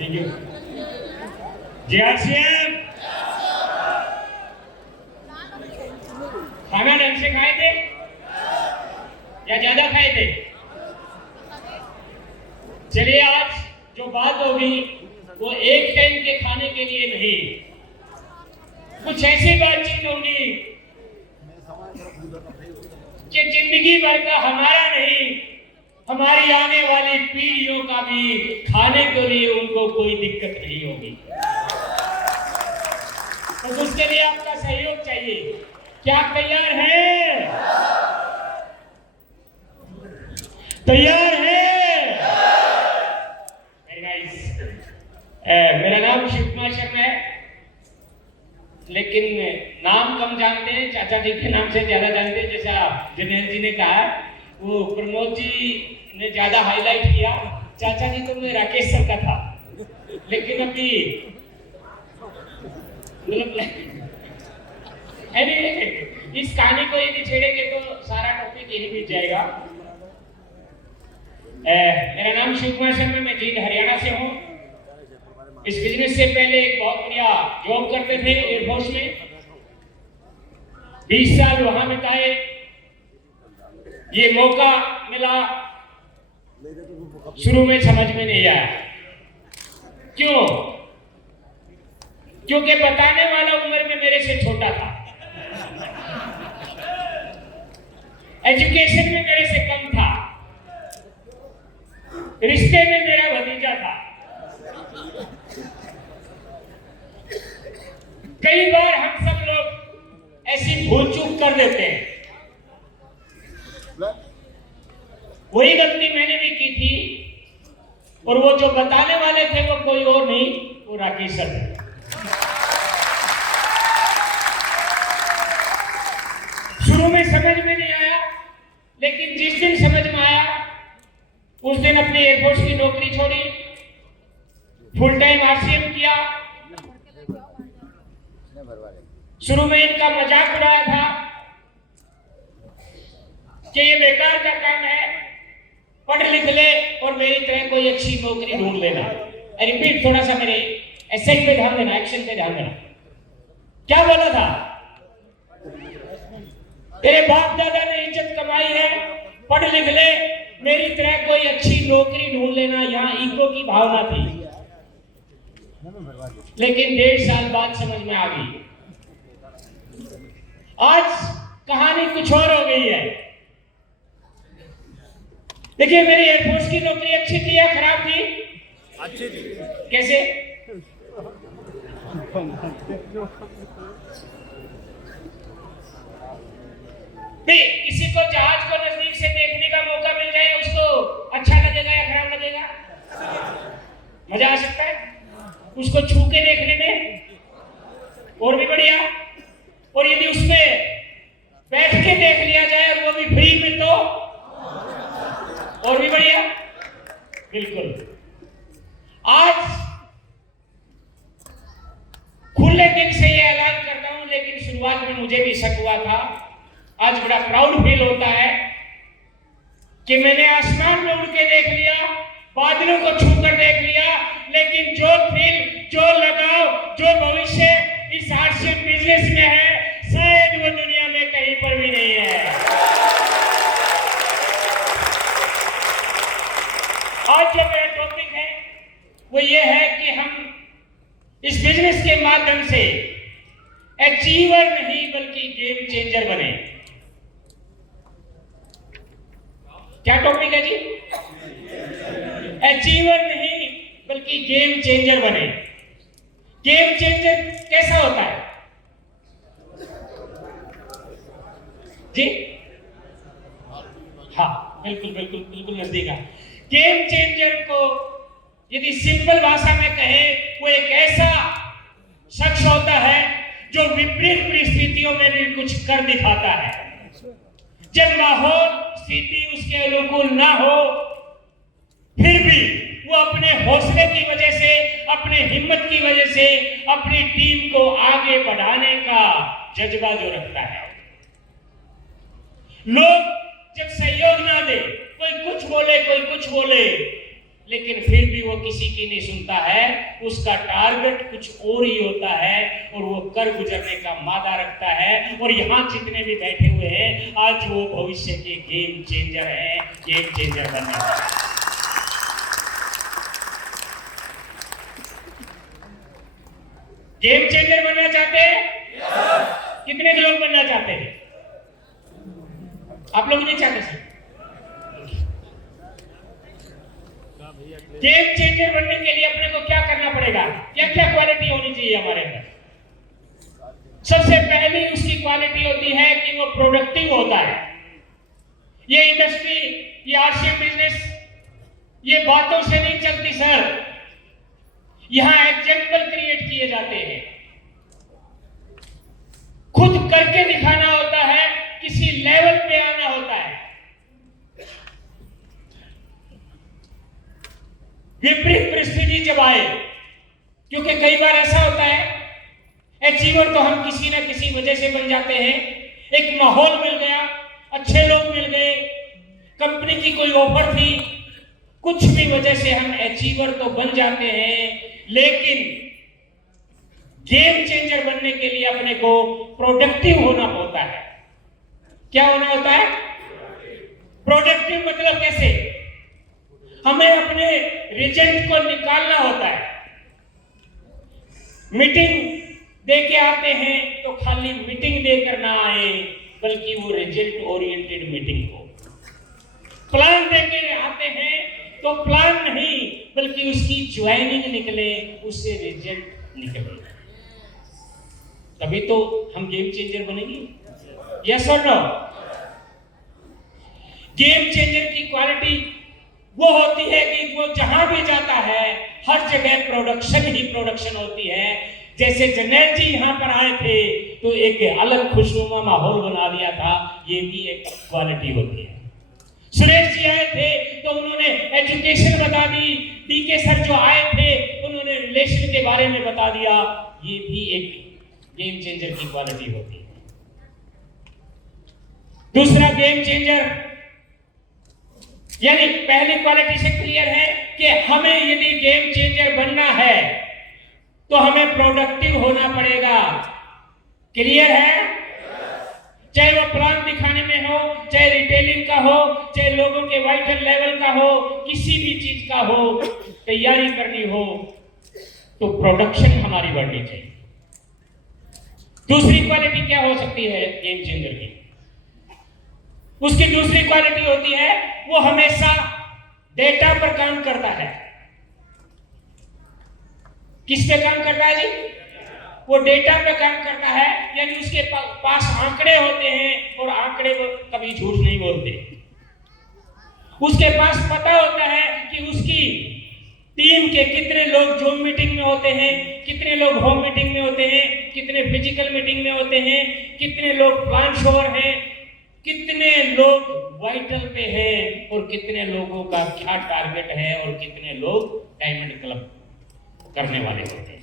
Thank you. जय श्याम। खाना ढंग से खाए थे या ज्यादा खाए थे? चलिए, आज जो बात होगी वो एक टाइम के खाने के लिए नहीं, कुछ ऐसी बातचीत होगी कि जिंदगी भर का हमारा नहीं, हमारी आने वाली पीढ़ियों का भी खाने के लिए उनको कोई दिक्कत नहीं होगी। तो उसके लिए आपका सहयोग चाहिए। क्या आप तैयार हैं? तैयार हैं? Very nice. मेरा नाम शिव कुमार शर्मा है, लेकिन नाम कम जानते हैं, चाचा जी के नाम से ज्यादा जानते हैं। जैसा जनेल जी ने कहा, वो प्रमोद जी ने ज्यादा हाईलाइट किया। चाचा जी तो मैं राकेश सर का था, लेकिन अभी इस कहानी को यदि छेड़ेंगे तो सारा टॉपिक यही बीत जाएगा। मेरा नाम शिव कुमार शर्मा, मैं जींद हरियाणा से हूँ। इस बिजनेस से पहले एक बहुत बढ़िया जॉब करते थे एयरफोर्स में, 20 साल वहां बिताए। ये मौका मिला, शुरू में समझ में नहीं आया। क्यों? क्योंकि बताने वाला उम्र में मेरे से छोटा था, एजुकेशन में मेरे से कम था, रिश्ते में मेरा भतीजा था। कई बार हम सब लोग ऐसी भूल चूक कर देते हैं। वही गलती मैंने भी की थी, और वो जो बताने वाले थे वो कोई और नहीं, वो राकेश सर थे। शुरू में समझ में नहीं आया, लेकिन जिस दिन समझ में आया उस दिन अपने एयरफोर्स की नौकरी छोड़ी, फुल टाइम आरसीएम किया। शुरू में इनका मजाक उड़ाया था कि ये बेकार का काम है, पढ़ लिख ले और मेरी तरह कोई अच्छी नौकरी ढूंढ लेना। रिपीट, थोड़ा सा मेरे एसेंट पे ध्यान देना, एक्शन पे ध्यान देना। क्या बोला था? तेरे बाप दादा ने इज्जत कमाई है, पढ़ लिख ले, मेरी तरह कोई अच्छी नौकरी ढूंढ लेना। यहाँ ईगो की भावना थी, लेकिन 1.5 साल बाद समझ में आ गई। आज कहानी कुछ और हो गई है। देखिए, मेरी एयरफोर्स की नौकरी अच्छी थी या खराब थी? अच्छी थी। कैसे? किसी को जहाज को नजदीक से देखने का मौका मिल जाए, उसको अच्छा लगेगा या खराब लगेगा? मजा आ सकता है उसको छू के देखने में, और भी बढ़िया। और यदि उसमें बैठ के देख लिया जाए और वो भी फ्री में, तो और भी बढ़िया। बिल्कुल। आज खुले दिल से ये ऐलान करता हूं, लेकिन शुरुआत में मुझे भी शक हुआ था। आज बड़ा प्राउड फील होता है कि मैंने आसमान में उड़ के देख लिया, बादलों को छूकर देख लिया, लेकिन जो फील, जो लगाव, जो भविष्य इस आरसीएम बिजनेस में है, शायद वो दुनिया में कहीं पर भी नहीं है। आज जो मेरा टॉपिक है वो ये है कि हम इस बिजनेस के माध्यम से अचीवर नहीं बल्कि गेम चेंजर बने। क्या टॉपिक है जी? अचीवर नहीं बल्कि गेम चेंजर बने। गेम चेंजर कैसा होता है जी? हाँ, बिल्कुल बिल्कुल बिल्कुल नजदीक है। गेम चेंजर को यदि सिंपल भाषा में कहें, वो एक ऐसा शख्स होता है जो विपरीत परिस्थितियों में भी कुछ कर दिखाता है। जब माहौल, स्थिति उसके अनुकूल ना हो, फिर भी वो अपने हौसले की वजह से, अपने हिम्मत की वजह से अपनी टीम को आगे बढ़ाने का जज्बा जो रखता है। लोग जब सहयोग ना दे, कोई कुछ बोले कोई कुछ बोले, लेकिन फिर भी वो किसी की नहीं सुनता है। उसका टारगेट कुछ और ही होता है और वो कर गुजरने का मादा रखता है। और यहाँ जितने भी बैठे हुए हैं आज वो भविष्य के गेम चेंजर हैं, गेम चेंजर बनने वाले। गेम चेंजर बनना चाहते हैं? कितने लोग बनना चाहते हैं? आप लोग नहीं चाहते सर? गेम चेंजर बनने के लिए अपने को क्या करना पड़ेगा? क्या क्या क्वालिटी होनी चाहिए हमारे अंदर? सबसे पहली उसकी क्वालिटी होती है कि वो प्रोडक्टिव होता है। ये इंडस्ट्री, ये आरसीएम बिजनेस ये बातों से नहीं चलती सर। यहां एग्जाम्पल क्रिएट किए जाते हैं। खुद करके दिखाना होता है, किसी लेवल पे आना होता है। विपरीत परिस्थिति जब आए, क्योंकि कई बार ऐसा होता है अचीवर तो हम किसी ना किसी वजह से बन जाते हैं। एक माहौल मिल गया, अच्छे लोग मिल गए, कंपनी की कोई ऑफर थी, कुछ भी वजह से हम अचीवर तो बन जाते हैं। लेकिन गेम चेंजर बनने के लिए अपने को प्रोडक्टिव होना होता है। क्या होना होता है? प्रोडक्टिव मतलब कैसे? हमें अपने रिजल्ट को निकालना होता है। मीटिंग देके आते हैं तो खाली मीटिंग देकर ना आए, बल्कि वो रिजल्ट ओरिएंटेड मीटिंग हो। प्लान देके आते हैं तो प्लान नहीं, बल्कि उसकी ज्वाइनिंग निकले, उससे रिजल्ट निकले। तभी तो हम गेम चेंजर बनेंगे। यस और नो? गेम चेंजर की क्वालिटी वो होती है कि वो जहां भी जाता है हर जगह प्रोडक्शन ही प्रोडक्शन होती है। जैसे जर्नैल जी यहां पर आए थे तो एक अलग खुशनुमा माहौल बना दिया था, ये भी एक क्वालिटी होती है। सुरेश जी आए थे तो उन्होंने एजुकेशन बता दी। डीके सर जो आए थे उन्होंने रिलेशन के बारे में बता दिया। ये भी एक गेम चेंजर की क्वालिटी होती है। दूसरा गेम चेंजर यानी पहली क्वालिटी से क्लियर है कि हमें यदि गेम चेंजर बनना है तो हमें प्रोडक्टिव होना पड़ेगा। क्लियर है? चाहे वो प्लान दिखाने में हो, चाहे रिटेलिंग का हो, चाहे लोगों के वाइटल लेवल का हो, किसी भी चीज का हो, तैयारी करनी हो तो प्रोडक्शन हमारी बढ़नी चाहिए। दूसरी क्वालिटी क्या हो सकती है गेम चेंजर की? उसकी दूसरी क्वालिटी होती है वो हमेशा डेटा पर काम करता है। किस पे काम करता है जी? वो डेटा पे काम करता है, यानी उसके पास आंकड़े होते हैं और आंकड़े वो कभी झूठ नहीं बोलते। उसके पास पता होता है कि उसकी टीम के कितने लोग जूम मीटिंग में होते हैं, कितने लोग होम मीटिंग में होते हैं, कितने फिजिकल मीटिंग में होते हैं, कितने लोग प्लान शोर हैं, कितने लोग वाइटल पे हैं और कितने लोगों का क्या टारगेट है और कितने लोग डायमंड क्लब करने वाले होते हैं।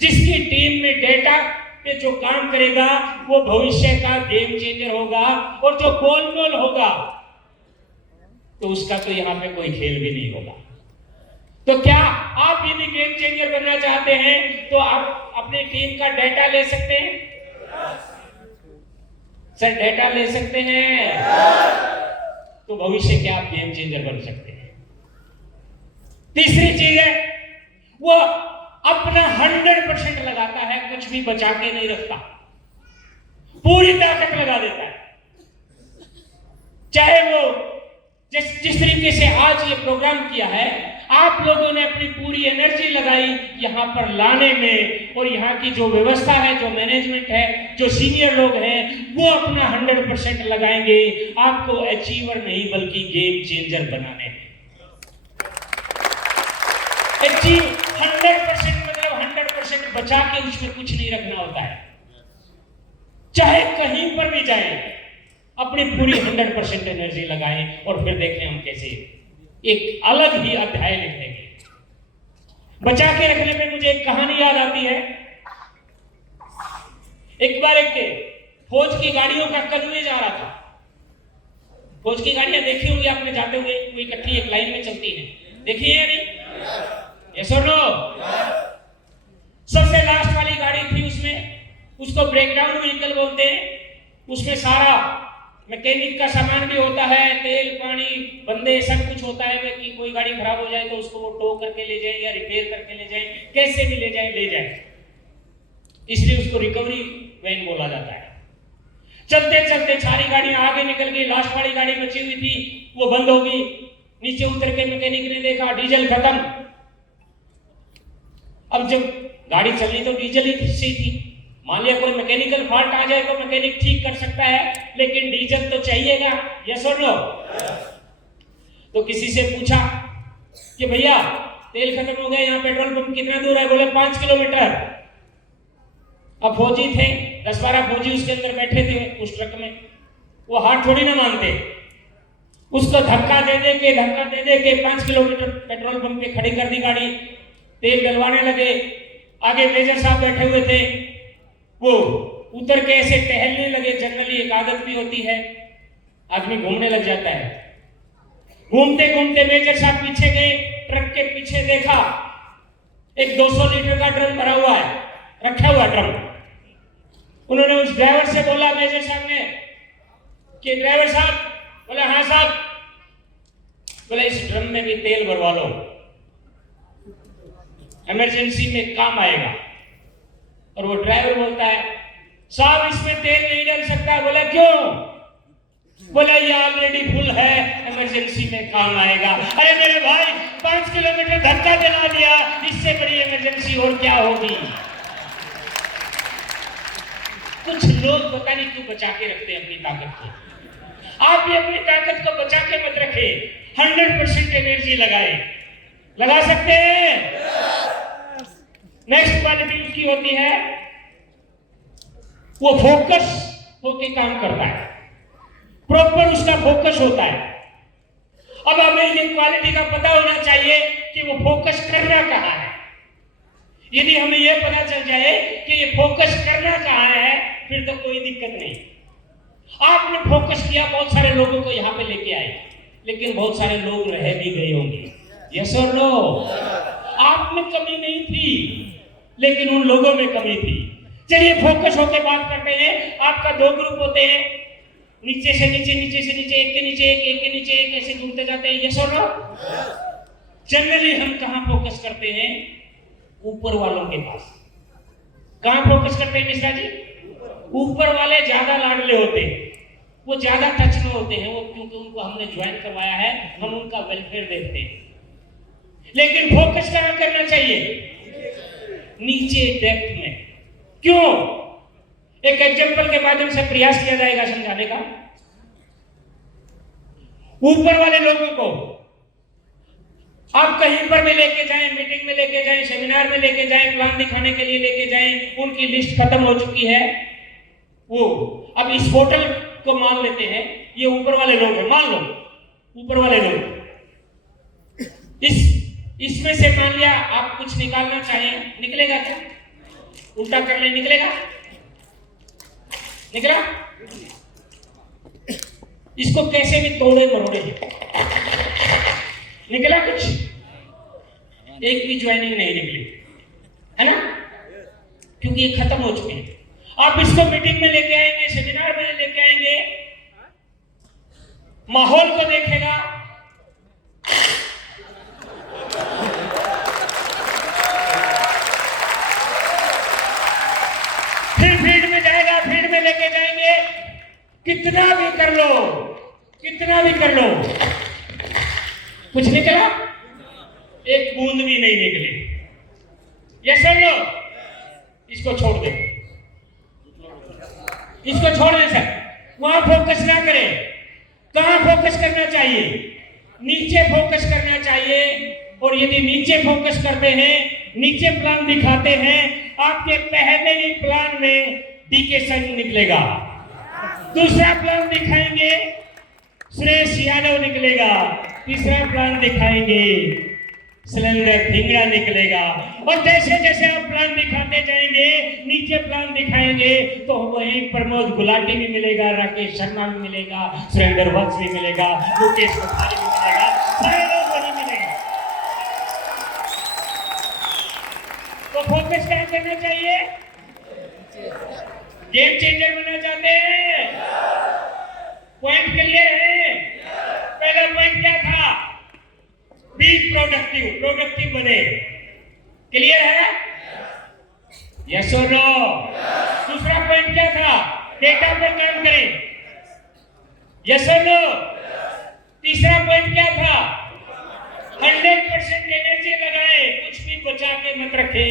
जिसकी टीम में डेटा पे जो काम करेगा वो भविष्य का गेम चेंजर होगा, और जो गोलमोल होगा तो उसका तो यहाँ पे कोई खेल भी नहीं होगा। तो क्या आप यदि गेम चेंजर बनना चाहते हैं तो आप अपनी टीम का डेटा ले सकते हैं? सर डेटा ले सकते हैं तो भविष्य के आप गेम चेंजर बन सकते हैं। तीसरी चीज है वो अपना 100% लगाता है, कुछ भी बचा के नहीं रखता, पूरी ताकत लगा देता है। चाहे वो जिस तरीके से आज ये प्रोग्राम किया है, आप लोगों ने अपनी पूरी एनर्जी लगाई यहां पर लाने में, और यहाँ की जो व्यवस्था है, जो मैनेजमेंट है, जो सीनियर लोग हैं, वो अपना 100% लगाएंगे आपको अचीवर नहीं बल्कि गेम चेंजर बनाने में। अचीव 100% मतलब 100% बचा के उसमें कुछ नहीं रखना होता है। चाहे कहीं पर भी जाए अपनी पूरी 100% एनर्जी लगाएं और फिर देखें हम कैसे एक अलग ही अध्याय लिखेंगे। बचा के रखने पे मुझे एक कहानी याद आती है। एक बार एक फौज की गाड़ियों का कन्वे जा रहा था। फौज की गाड़ियां देखी होंगी आपने जाते हुए, वो इकट्ठी एक लाइन में चलती हैं। देखिए या नहीं? ये सुनो, सबसे लास्ट वाली गाड़ी थी, उसमें उसको ब्रेकडाउन व्हीकल बोलते हैं। उसमें सारा मैकेनिक का सामान भी होता है, तेल पानी बंदे सब कुछ होता है कि कोई गाड़ी खराब हो जाए तो उसको वो टो करके ले जाए या रिपेयर करके ले जाए, कैसे भी ले जाए, इसलिए उसको रिकवरी वैन बोला जाता है। चलते चलते सारी गाड़ियां आगे निकल गई, लास्ट वाली गाड़ी बची हुई थी वो बंद हो गई। नीचे उतर के मैकेनिक ने देखा डीजल खत्म। अब जब गाड़ी चलनी तो डीजल ही से थी, मान लिया कोई मैकेनिकल फॉल्ट आ जाए तो मैकेनिक ठीक कर सकता है, लेकिन डीजल तो चाहिएगा। यस और नो? तो किसी से पूछा कि भैया तेल खत्म हो गया, यहाँ पेट्रोल पंप कितना दूर है? बोले 5 किलोमीटर। अब फौजी थे, 10-12 फौजी उसके अंदर बैठे थे उस ट्रक में, वो हाथ थोड़ी ना मानते, उसको धक्का दे दे के 5 किलोमीटर पेट्रोल पंप पे खड़ी कर दी गाड़ी। तेल डलवाने लगे, आगे मेजर साहब बैठे हुए थे, वो उतर के ऐसे टहलने लगे। जनरली एक आदत भी होती है, आदमी घूमने लग जाता है। घूमते घूमते मेजर साहब पीछे गए, ट्रक के पीछे देखा एक 200 लीटर का ड्रम भरा हुआ है, रखा हुआ ड्रम। उन्होंने उस ड्राइवर से बोला, मेजर साहब ने, कि ड्राइवर साहब, बोले हाँ साहब, बोले इस ड्रम में भी तेल भरवा लो, इमरजेंसी में काम आएगा। और वो ड्राइवर बोलता है, साहब इसमें तेल नहीं डाल सकता। बोला क्यों? बोला ये ऑलरेडी फुल है, इमरजेंसी में काम आएगा। अरे मेरे भाई 5 किलोमीटर धक्का दिला दिया, इससे बड़ी इमरजेंसी और क्या होगी? कुछ लोग पता नहीं क्यों बचा के रखते हैं अपनी ताकत को। आप भी अपनी ताकत को बचा के मत रखे, 100% एनर्जी लगा सकते हैं। नेक्स्ट क्वालिटी उसकी होती है, वो फोकस होके काम करता है, प्रॉपर उसका फोकस होता है। अब हमें ये क्वालिटी का पता होना चाहिए कि वो फोकस करना कहां है। यदि हमें यह पता चल जाए कि ये फोकस करना कहां है, फिर तो कोई दिक्कत नहीं। आपने फोकस किया, बहुत सारे लोगों को यहां पे लेके आए, लेकिन बहुत सारे लोग रह भी गए होंगे। यस और नो? आप में कमी नहीं थी, लेकिन उन लोगों में कमी थी। चलिए फोकस होके बात करते हैं। आपका 2 ग्रुप होते हैं, नीचे से नीचे, एक के नीचे एक, ऐसे जुड़ते जाते हैं। यस और नो? जनरली हम कहां फोकस करते हैं? ऊपर वालों के पास। कहां फोकस करते हैं मिश्रा जी? ऊपर वाले ज्यादा लाडले होते हैं, वो ज्यादा टच में होते हैं, वो क्योंकि उनको हमने ज्वाइन करवाया है, हम उनका वेलफेयर देखते हैं। लेकिन फोकस कहां करना चाहिए? नीचे, डेप्थ में। क्यों? एक एग्जांपल के माध्यम से प्रयास किया जाएगा समझाने का। ऊपर वाले लोगों को आप कहीं पर भी लेके जाएं, मीटिंग में लेके जाएं, सेमिनार में लेके जाएं, प्लान दिखाने के लिए लेके जाएं, उनकी लिस्ट खत्म हो चुकी है। वो अब इस होटल को मान लेते हैं, ये ऊपर वाले लोग हैं, मान लो ऊपर वाले लोग। इसमें से मान लिया आप कुछ निकालना चाहिए, निकलेगा क्या? उल्टा कर ले, निकलेगा? निकला? इसको कैसे भी तोड़े मरोड़े, निकला कुछ? एक भी ज्वाइनिंग नहीं निकली, है ना? क्योंकि ये खत्म हो चुके हैं। आप इसको मीटिंग में लेके आएंगे, सेमिनार में लेके आएंगे, माहौल को देखेगा, फिर फील्ड में जाएगा, फील्ड में लेके जाएंगे, कितना भी कर लो, कुछ निकला? एक बूंद भी नहीं निकली। यस सर, लो, इसको छोड़ दे, इसको छोड़ दे सर। वहां फोकस ना करें। कहां फोकस करना चाहिए? नीचे फोकस करना चाहिए। और यदि नीचे फोकस करते हैं, नीचे प्लान दिखाते हैं, आपके पहले ही प्लान में डीके निकलेगा, दूसरा प्लान दिखाएंगे सुरेश यादव निकलेगा, तीसरा प्लान दिखाएंगे सिलेंडर भिंगड़ा निकलेगा। और जैसे जैसे आप प्लान दिखाते जाएंगे, नीचे प्लान दिखाएंगे, तो वही प्रमोद गुलाटी भी मिलेगा, राकेश शर्मा भी मिलेगा, सुरेंद्र वत्स भी मिलेगा, मुकेश कुमार भी मिलेगा, सारे लोग वही मिलेंगे। तो फोकस क्या करना चाहिए? गेम चेंजर बनना चाहते हैं? पॉइंट क्लियर है? पहला पॉइंट क्या था? बी प्रोडक्टिव, प्रोडक्टिव बने। क्लियर है? यस और नो? दूसरा पॉइंट क्या था? डेटा पर काम करें। यस और नो? तीसरा पॉइंट क्या था? 100% एनर्जी लगाए, कुछ भी बचा के मत रखें।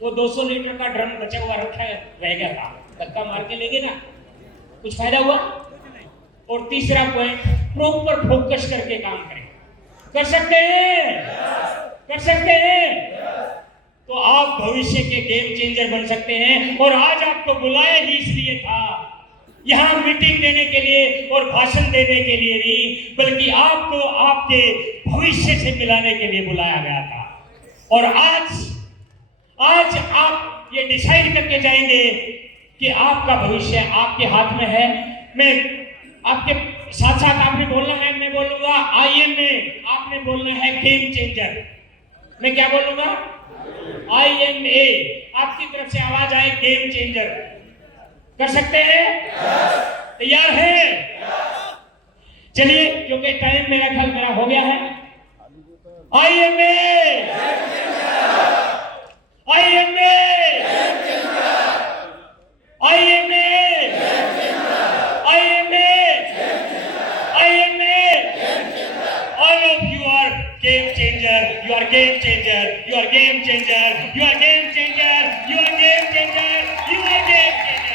वो 200 लीटर का ड्रम बचा हुआ रखा है, रह गया था, धक्का मार के ले गए ना, कुछ फायदा हुआ? और तीसरा पॉइंट, प्रॉपर फोकस करके काम करें। कर सकते हैं? कर सकते हैं? तो आप भविष्य के गेम चेंजर बन सकते हैं। और आज आपको बुलाया ही इसलिए था, यहाँ मीटिंग देने के लिए और भाषण देने के लिए नहीं, बल्कि आपको आपके भविष्य से मिलाने के लिए बुलाया गया था। और आज आप ये डिसाइड करके जाएंगे कि आपका भविष्य आपके हाथ में है। मैं आपके साथ साथ आपने बोलना है, मैं बोलूंगा IMA, आपने बोलना है गेम चेंजर। मैं क्या बोलूंगा? IMA, आपकी तरफ से आवाज आए गेम चेंजर। कर सकते हैं? तैयार है? चलिए, क्योंकि टाइम मेरा ख्याल मेरा हो गया है। IMA, IMA, IMA, IMA, IMA, all of you are game changer, you are game changer, you are game changer, you are game changer, you are game changer, you are game changer.